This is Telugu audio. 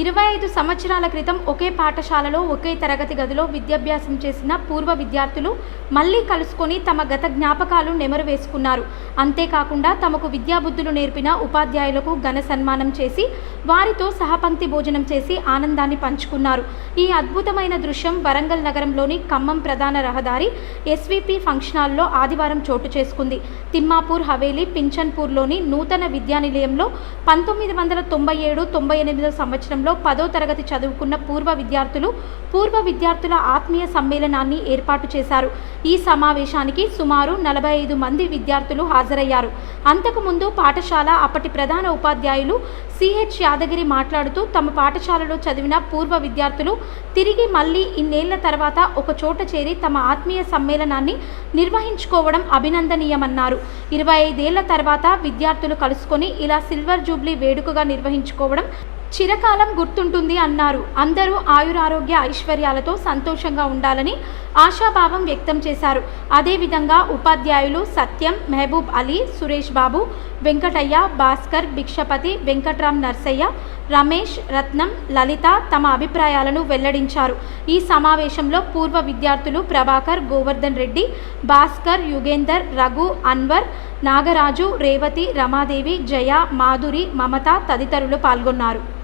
ఇరవై ఐదు సంవత్సరాల క్రితం ఒకే పాఠశాలలో ఒకే తరగతి గదిలో విద్యాభ్యాసం చేసిన పూర్వ విద్యార్థులు మళ్ళీ కలుసుకొని తమ గత జ్ఞాపకాలు నెమరు వేసుకున్నారు అంతేకాకుండా తమకు విద్యాబుద్ధులు నేర్పిన ఉపాధ్యాయులకు ఘన సన్మానం చేసి వారితో సహపంక్తి భోజనం చేసి ఆనందాన్ని పంచుకున్నారు. ఈ అద్భుతమైన దృశ్యం వరంగల్ నగరంలోని ఖమ్మం ప్రధాన రహదారి ఎస్విపి ఫంక్షన్ హాల్లో ఆదివారం చోటు చేసుకుంది. తిమ్మాపూర్ హవేలీ పింఛన్పూర్లోని నూతన విద్యానిలయంలో పంతొమ్మిది వందల తొంభై ఏడు తొంభై ఎనిమిదో సంవత్సరంలో పదో తరగతి చదువుకున్న పూర్వ విద్యార్థులు పూర్వ విద్యార్థుల ఆత్మీయ సమ్మేళనాన్ని ఏర్పాటు చేశారు. ఈ సమావేశానికి సుమారు నలభై ఐదు మంది విద్యార్థులు హాజరయ్యారు. అంతకుముందు పాఠశాల అప్పటి ప్రధాన ఉపాధ్యాయులు సిహెచ్ యాదగిరి మాట్లాడుతూ తమ పాఠశాలలో చదివిన పూర్వ విద్యార్థులు తిరిగి మళ్ళీ ఇన్నేళ్ళ తర్వాత ఒక చోట చేరి తమ ఆత్మీయ సమ్మేళనాన్ని నిర్వహించుకోవడం అభినందనీయమన్నారు. ఇరవై ఐదేళ్ళ తర్వాత విద్యార్థులు కలుసుకొని ఇలా సిల్వర్ జూబ్లీ వేడుకగా నిర్వహించుకోవడం చిరకాలం గుర్తుంటుంది అన్నారు. అందరూ ఆయురారోగ్య ఐశ్వర్యాలతో సంతోషంగా ఉండాలని ఆశాభావం వ్యక్తం చేశారు. అదేవిధంగా ఉపాధ్యాయులు సత్యం మెహబూబ్ అలీ సురేష్ బాబు వెంకటయ్య భాస్కర్ భిక్షపతి వెంకట్రామ్ నర్సయ్య రమేష్ రత్నం లలిత తమ అభిప్రాయాలను వెల్లడించారు. ఈ సమావేశంలో పూర్వ విద్యార్థులు ప్రభాకర్ గోవర్ధన్ రెడ్డి భాస్కర్ యుగేందర్ రఘు అన్వర్ నాగరాజు రేవతి రమాదేవి జయ మాధురి మమత తదితరులు పాల్గొన్నారు.